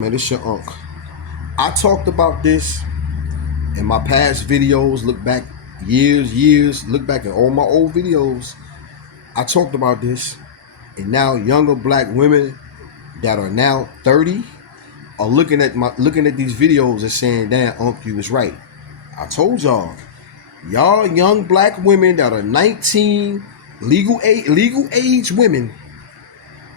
Man, it's your uncle. I talked about this in my past videos. Look back years. Look back at all my old videos. I talked about this, and now younger black women that are now 30 are looking at these videos and saying, "Damn, Unc, you was right." I told y'all young black women that are 19, legal age women,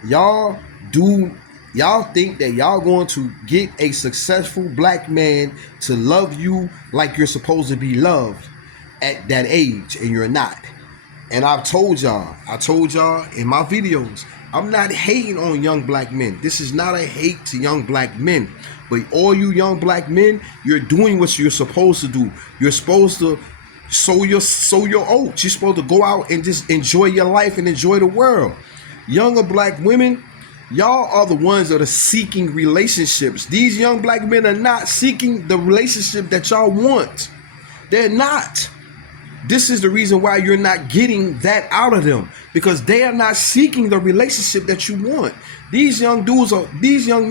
y'all do y'all think that y'all going to get a successful black man to love you like you're supposed to be loved at that age, and you're not. And I told y'all in my videos, I'm not hating on young black men. This is not a hate to young black men. But all you young black men, you're doing what you're supposed to do. You're supposed to sow your oats. You're supposed to go out and just enjoy your life and enjoy the world. Younger black women, y'all are the ones that are seeking relationships. These young black men are not seeking the relationship that y'all want. They're not. This is the reason why you're not getting that out of them, because they are not seeking the relationship that you want. These young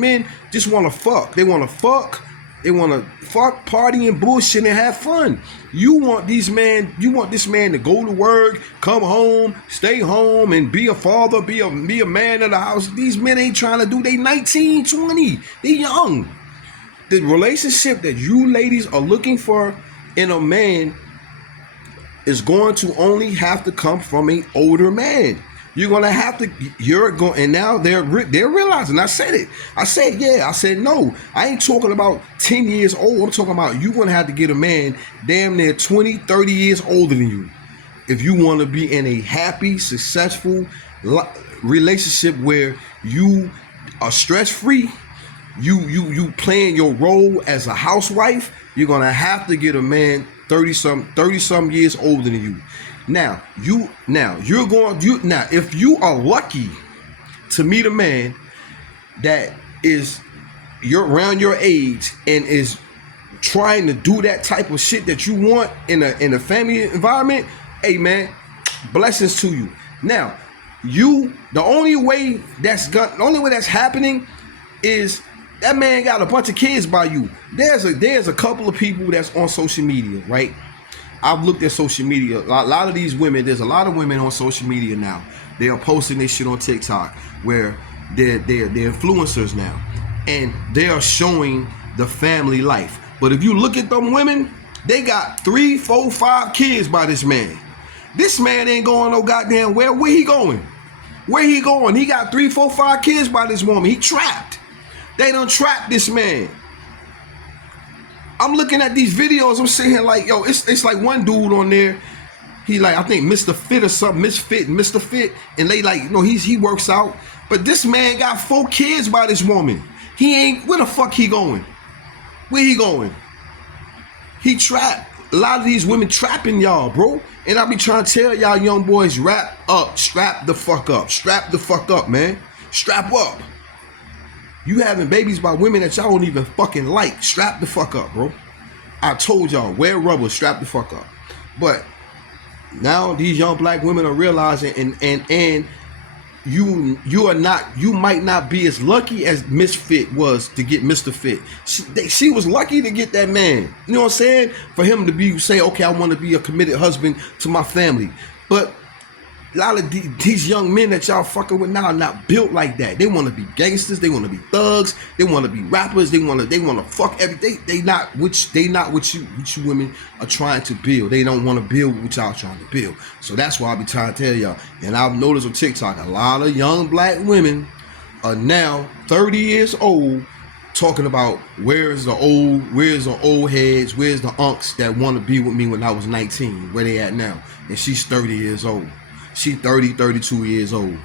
men just want to fuck. They want to fuck. They want to fuck, party, and bullshit and have fun. You want this man to go to work, come home, stay home, and be a father, be a man of the house. These men ain't trying to do. They 19, 20. They young. The relationship that you ladies are looking for in a man is going to only have to come from an older man. You're gonna have to. And now they're realizing. I said it. I said no. I ain't talking about 10 years old. I'm talking about you're gonna have to get a man damn near 20, 30 years older than you if you want to be in a happy, successful relationship where you are stress free. You playing your role as a housewife. You're gonna have to get a man 30 some years older than you. Now, if you are lucky to meet a man that is around your age and is trying to do that type of shit that you want in a family environment, hey man, blessings to you. Now, the only way that's happening is that man got a bunch of kids by you. There's a couple of people that's on social media, right? I've looked at social media. A lot of these women, there's a lot of women on social media now. They are posting this shit on TikTok where they're influencers now. And they are showing the family life. But if you look at them women, they got 3, 4, 5 kids by this man. This man ain't going no goddamn where. Where he going? Where he going? He got 3, 4, 5 kids by this woman. He trapped. They done trapped this man. I'm looking at these videos. I'm sitting here like, yo, it's like one dude on there. He like, I think Mr. Fit or something, Mr. Fit. And they like, he works out. But this man got 4 kids by this woman. He ain't, where the fuck he going? Where he going? He trapped. A lot of these women trapping y'all, bro. And I be trying to tell y'all young boys, wrap up, strap the fuck up. Strap the fuck up, man. Strap up. You having babies by women that y'all don't even fucking like. Strap the fuck up, bro. I told y'all, wear rubber, strap the fuck up. But now these young black women are realizing, and you might not be as lucky as Miss Fit was to get Mr. Fit. She was lucky to get that man. You know what I'm saying? For him to say, okay, I want to be a committed husband to my family. But a lot of these young men that y'all fucking with now are not built like that. They want to be gangsters. They want to be thugs. They want to be rappers. They want to fuck everything. They not what you women are trying to build. They don't want to build what y'all trying to build. So that's why I be trying to tell y'all. And I've noticed on TikTok, a lot of young black women are now 30 years old talking about where's the old heads, where's the unks that want to be with me when I was 19, where they at now. And she's 30 years old. She 30, 32 years old,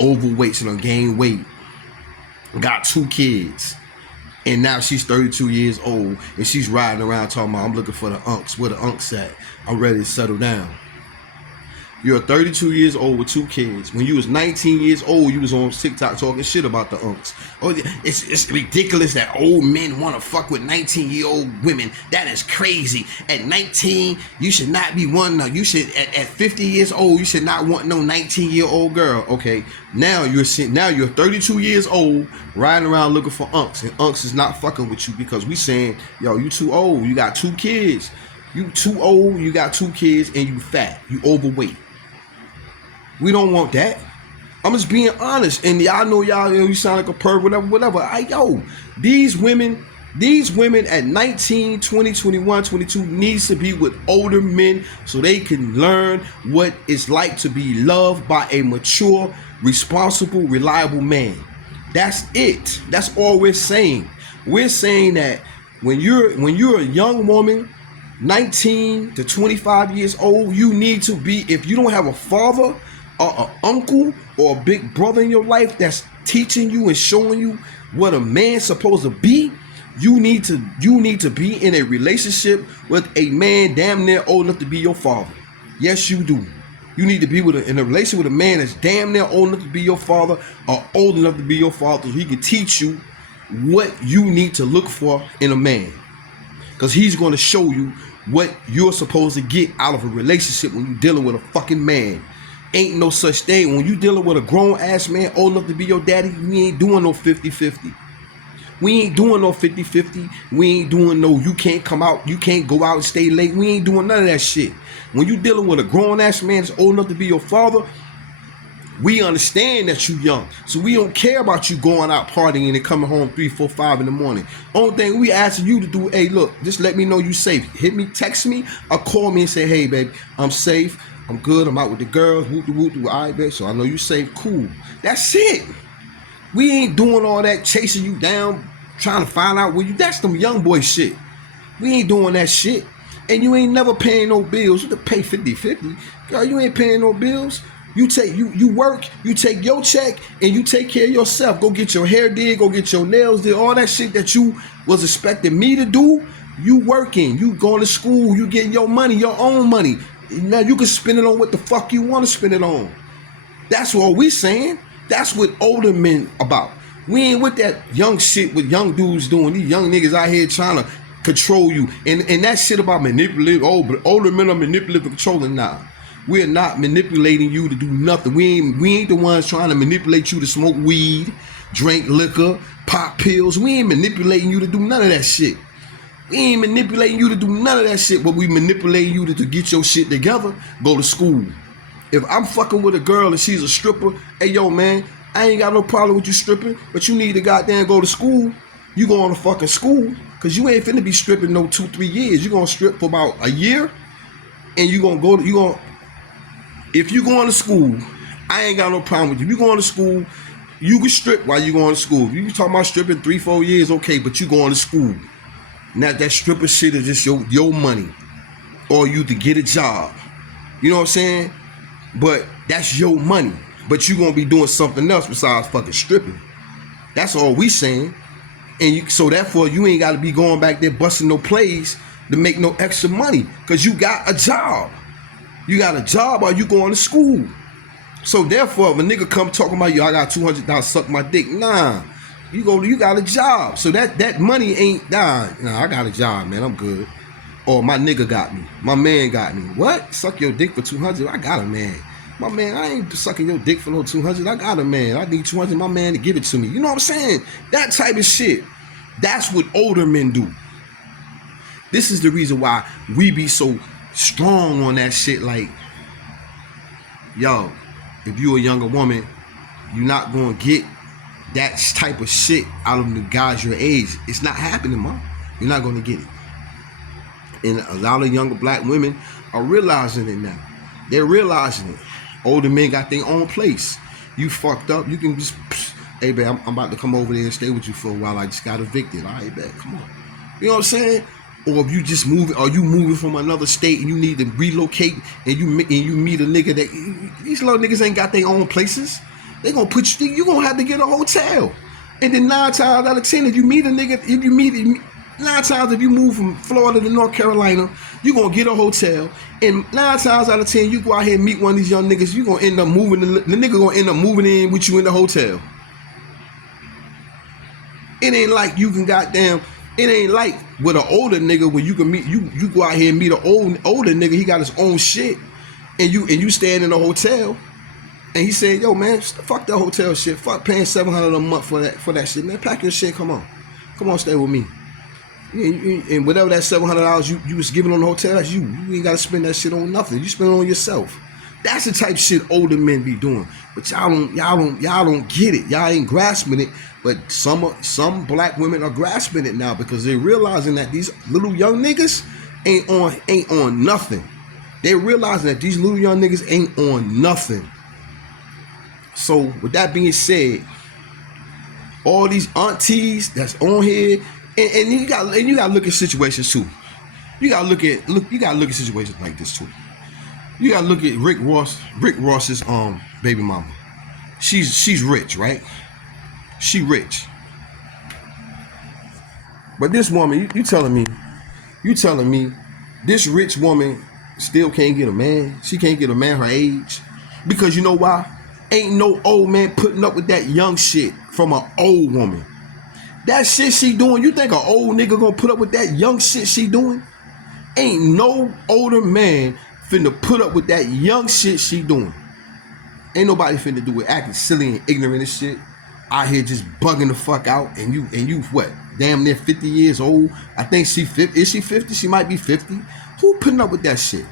overweight, she done gained weight, got 2 kids, and now she's 32 years old, and she's riding around talking about, I'm looking for the unks, where the unks at, I'm ready to settle down. You're 32 years old with 2 kids. When you was 19 years old, you was on TikTok talking shit about the unks. Oh, it's ridiculous that old men want to fuck with 19-year-old women. That is crazy. At 19, you should not be one. You should at 50 years old, you should not want no 19-year-old girl. Okay, now you're 32 years old, riding around looking for unks, and unks is not fucking with you because we saying, yo, you too old. You got 2 kids. You too old. You got 2 kids, and you fat. You overweight. We don't want that. I'm just being honest. And y'all know you sound like a perv, whatever. These women at 19, 20, 21, 22 needs to be with older men so they can learn what it's like to be loved by a mature, responsible, reliable man. That's it. That's all we're saying. We're saying that when you're a young woman, 19 to 25 years old, you need to be, if you don't have a father or an uncle or a big brother in your life that's teaching you and showing you what a man's supposed to be, you need to be in a relationship with a man damn near old enough to be your father. Yes, you do. You need to be in a relationship with a man that's damn near old enough to be your father or old enough to be your father, so he can teach you what you need to look for in a man. Because he's going to show you what you're supposed to get out of a relationship when you're dealing with a fucking man. Ain't no such thing. When you dealing with a grown-ass man old enough to be your daddy, we ain't doing no 50-50. We ain't doing no 50-50. We ain't doing no you can't come out, you can't go out and stay late. We ain't doing none of that shit. When you dealing with a grown-ass man that's old enough to be your father, we understand that you young. So we don't care about you going out partying and coming home 3, 4, 5 in the morning. Only thing we asking you to do, hey, look, just let me know you safe. Hit me, text me, or call me and say, hey, baby, I'm safe. I'm good. I'm out with the girls. Whoop-de-whoop-de. All right, bitch. So I know you safe. Cool. That's it. We ain't doing all that chasing you down, trying to find out where you. That's them young boy shit. We ain't doing that shit. And you ain't never paying no bills. You to pay 50-50. Girl, you ain't paying no bills. You work, you take your check, and you take care of yourself. Go get your hair did, go get your nails did, all that shit that you was expecting me to do. You working, you going to school, you getting your money, your own money. Now you can spend it on what the fuck you want to spend it on. That's what we saying. That's what older men about. We ain't with that young shit with young dudes doing. These young niggas out here trying to control you. And that shit about manipulative, but older men are manipulative and controlling now. We're not manipulating you to do nothing. We ain't the ones trying to manipulate you to smoke weed, drink liquor, pop pills. We ain't manipulating you to do none of that shit. We ain't manipulating you to do none of that shit, but we manipulating you to get your shit together, go to school. If I'm fucking with a girl and she's a stripper, hey, yo, man, I ain't got no problem with you stripping, but you need to goddamn go to school. You going to fucking school, because you ain't finna be stripping no 2-3 years. You going to strip for about a year, and if you going to school, I ain't got no problem with you. If you going to school, you can strip while you going to school. If you talking about stripping 3-4 years, okay, but you going to school. Now that stripper shit is just your money, or you to get a job. You know what I'm saying? But that's your money. But you gonna be doing something else besides fucking stripping. That's all we saying. And so therefore you ain't gotta be going back there busting no plays to make no extra money, because you got a job. You got a job or you going to school. So therefore, if a nigga come talking about you, I got $200, suck my dick. Nah, you got a job. So that money ain't, nah, I got a job, man, I'm good. Or my nigga got me, my man got me. What? Suck your dick for $200? I got a man. My man, I ain't sucking your dick for no $200. I got a man. I need $200, my man, to give it to me. You know what I'm saying? That type of shit. That's what older men do. This is the reason why we be so strong on that shit. Like, yo, if you a younger woman, you're not gonna get that type of shit out of the guys your age. It's not happening, mom. You're not gonna get it. And a lot of younger black women are realizing it now. They're realizing it. Older men got their own place. You fucked up, you can just, hey, babe, I'm about to come over there and stay with you for a while. I just got evicted. All right, babe, come on. You know what I'm saying? Or if you just moving, or you moving from another state and you need to relocate, and you meet a nigga that, these little niggas ain't got their own places. They gonna put you gonna have to get a hotel. And then 9 times out of 10, if you meet a nigga, 9 times if you move from Florida to North Carolina, you gonna get a hotel, and 9 times out of 10 you go out here and meet one of these young niggas, you gonna end up moving. The nigga gonna end up moving in with you in the hotel. It ain't like you can goddamn. It ain't like with an older nigga where you can meet you go out here and meet an older nigga. He got his own shit, and you staying in a hotel, and he said, "Yo, man, fuck that hotel shit. Fuck paying $700 a month for that shit, man. Pack your shit. Come on, stay with me." And whatever that $700 you was giving on the hotel, that's you. You ain't gotta spend that shit on nothing. You spend it on yourself. That's the type of shit older men be doing. But y'all don't get it. Y'all ain't grasping it. But some black women are grasping it now because they're realizing that these little young niggas ain't on nothing. They're realizing that these little young niggas ain't on nothing. So with that being said, all these aunties that's on here, and you gotta look at situations too. You gotta look at situations like this too. You gotta look at Rick Ross's baby mama. She's rich, right? She rich. But this woman, you telling me this rich woman still can't get a man? She can't get a man her age? Because you know why? Ain't no old man putting up with that young shit from an old woman. That shit she doing, you think an old nigga gonna put up with that young shit she doing? Ain't no older man finna put up with that young shit she doing. Ain't nobody finna do it acting silly and ignorant and shit. Out here just bugging the fuck out, and you what? Damn near 50 years old. I think she 50. Is she 50? She might be 50. Who putting up with that shit?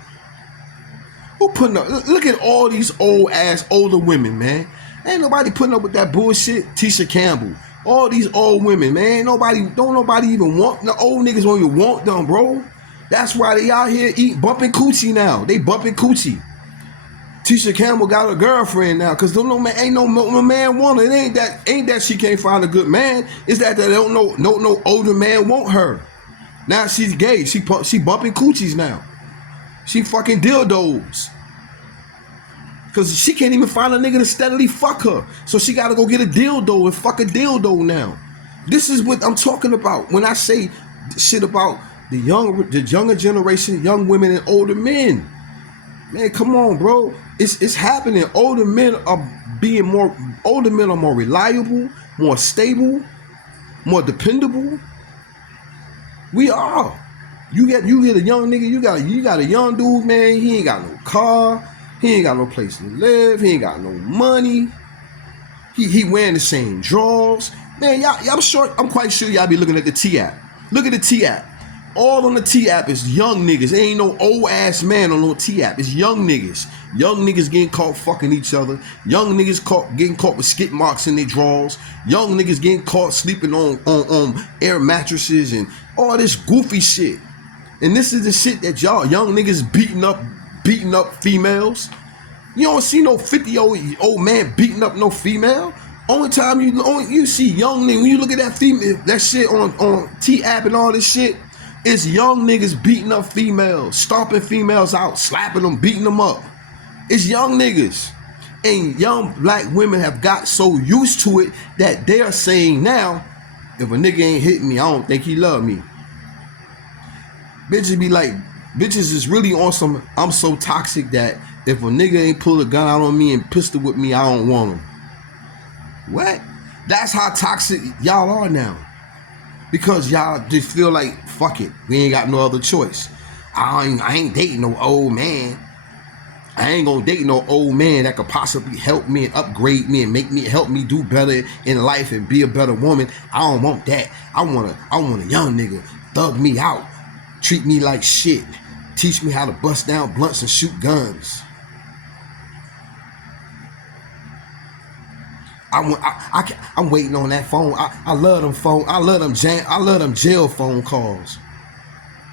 Who putting up? Look at all these old ass older women, man. Ain't nobody putting up with that bullshit. Tisha Campbell. All these old women, man. Don't nobody even want the old niggas. Don't even want them, bro. That's why they out here bumping coochie now. They bumping coochie. Tisha Campbell got a girlfriend now, cause ain't no man want her. It ain't that she can't find a good man. It's that they don't know no older man want her. Now she's gay. She bumping coochies now. She fucking dildos. Cause she can't even find a nigga to steadily fuck her. So she gotta go get a dildo and fuck a dildo now. This is what I'm talking about when I say shit about the younger generation, young women and older men. Man, come on, bro. It's happening. Older men are more reliable, more stable, more dependable. We are. You get a young nigga, you got a young dude, man, he ain't got no car, he ain't got no place to live, he ain't got no money. He wearing the same drawers. Man, I'm quite sure y'all be looking at the T-app. Look at the T-app. All on the T-app is young niggas. There ain't no old ass man on no T-app. It's young niggas. Young niggas getting caught fucking each other. Young niggas getting caught with skid marks in their drawers. Young niggas getting caught sleeping on air mattresses and all this goofy shit. And this is the shit that y'all young niggas beating up females. You don't see no 50-year-old old man beating up no female. Only time you see young niggas, when you look at that female, that shit on T-app and all this shit, it's young niggas beating up females, stomping females out, slapping them, beating them up. It's young niggas. And young black women have got so used to it that they are saying now, if a nigga ain't hitting me, I don't think he love me. Bitches be like, bitches is really on some, I'm so toxic that if a nigga ain't pull a gun out on me and pistol with me, I don't want him. What? That's how toxic y'all are now. Because y'all just feel like, fuck it, we ain't got no other choice. I ain't dating no old man. I ain't gonna date no old man that could possibly help me and upgrade me and help me do better in life and be a better woman. I don't want that. I want a young nigga, thug me out, treat me like shit, teach me how to bust down blunts and shoot guns. I'm waiting on that phone. I love them phone. I love them jail phone calls.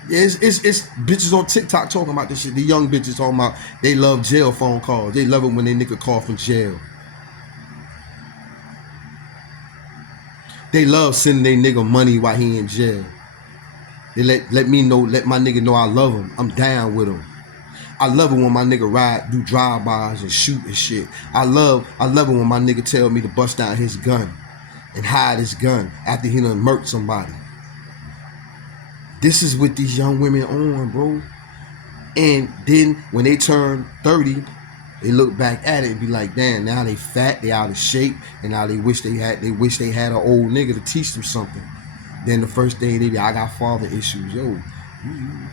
It's bitches on TikTok talking about this shit. The young bitches talking about they love jail phone calls. They love it when they nigga call from jail. They love sending their nigga money while he in jail. They let my nigga know I love him. I'm down with him. I love it when my nigga do drive-bys and shoot and shit. I love it when my nigga tell me to bust down his gun and hide his gun after he done murked somebody. This is what these young women on, bro. And then when they turn 30, they look back at it and be like, damn, now they fat, they out of shape, and now they wish they had an old nigga to teach them something. Then the first thing they be, I got father issues. Yo,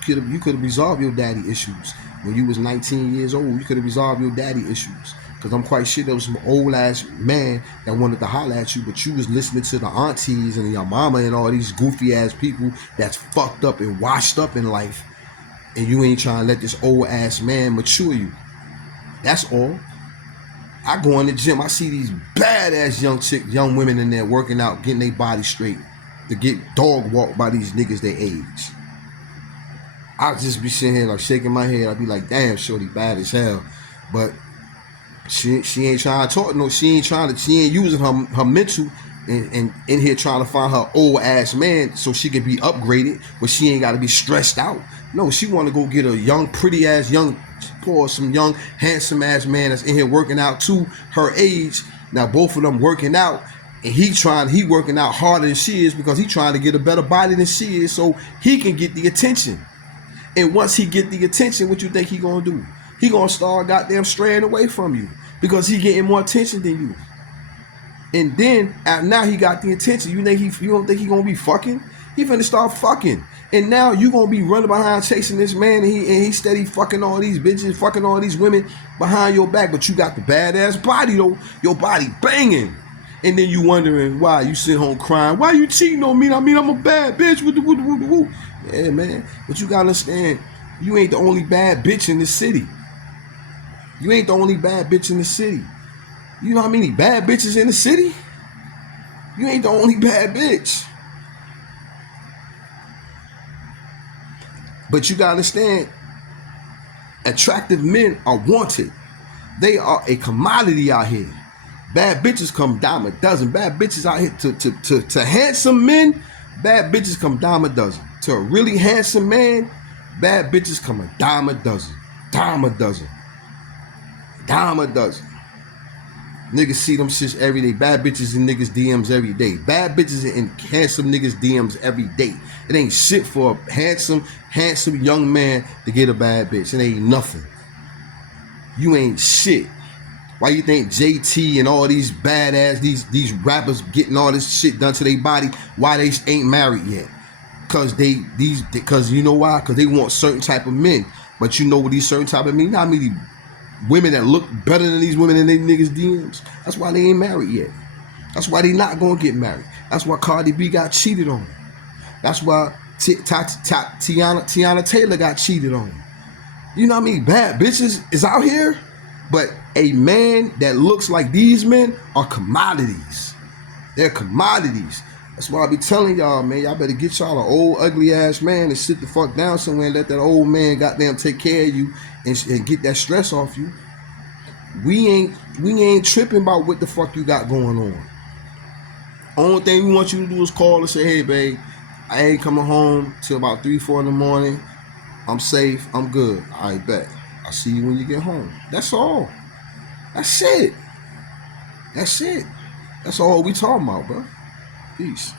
you could have resolved your daddy issues when you was 19 years old. You could have resolved your daddy issues. Because I'm quite sure there was some old ass man that wanted to holler at you, but you was listening to the aunties and your mama and all these goofy ass people that's fucked up and washed up in life, and you ain't trying to let this old ass man mature you. That's all. I go in the gym, I see these badass young women in there working out, getting their body straight to get dog walked by these niggas their age. I just be sitting here like shaking my head. I be like, damn, shorty bad as hell. But she ain't trying to talk. No, she ain't using her mental and in here trying to find her old ass man so she can be upgraded, but she ain't got to be stressed out. No, she want to go get a young, pretty ass, some young, handsome ass man that's in here working out to her age. Now both of them working out, and he working out harder than she is because he trying to get a better body than she is, so he can get the attention. And once he get the attention, what you think he gonna do? He gonna start goddamn straying away from you because he getting more attention than you. And then now he got the attention. You don't think he gonna be fucking? He finna start fucking. And now you gonna be running behind chasing this man, and he steady fucking all these bitches, fucking all these women behind your back. But you got the badass body though. Your body banging. And then you wondering why you sit home crying. Why you cheating on me? I mean, I'm a bad bitch. Woo. Yeah, man. But you gotta understand, you ain't the only bad bitch in this city. You ain't the only bad bitch in the city. You know how many bad bitches in the city? You ain't the only bad bitch. But you gotta understand, attractive men are wanted. They are a commodity out here. Bad bitches come dime a dozen. Bad bitches out here to handsome men, bad bitches come dime a dozen. To a really handsome man, bad bitches come a dime a dozen. Dime a dozen. Dime a dozen. Niggas see them shits every day. Bad bitches in niggas DMs every day. Bad bitches in handsome niggas DMs every day. It ain't shit for a handsome young man to get a bad bitch. It ain't nothing. You ain't shit. Why you think JT and all these badass, these rappers getting all this shit done to their body, why they ain't married yet? Because you know why? Because they want certain type of men. But you know what these certain type of men, how many women that look better than these women in they niggas DMs? That's why they ain't married yet. That's why they not gonna get married. That's why Cardi B got cheated on. That's why Tiana Taylor got cheated on. You know what I mean? Bad bitches is out here, but a man that looks like these men are commodities. They're commodities. That's why I be telling y'all, man, y'all better get y'all an old ugly ass man and sit the fuck down somewhere and let that old man goddamn take care of you and get that stress off you. We ain't tripping about what the fuck you got going on. Only thing we want you to do is call and say, hey babe, I ain't coming home till about 3-4 in the morning. I'm safe, I'm good. I bet. I'll see you when you get home. That's all. That's it. That's all we talking about, bro. Peace.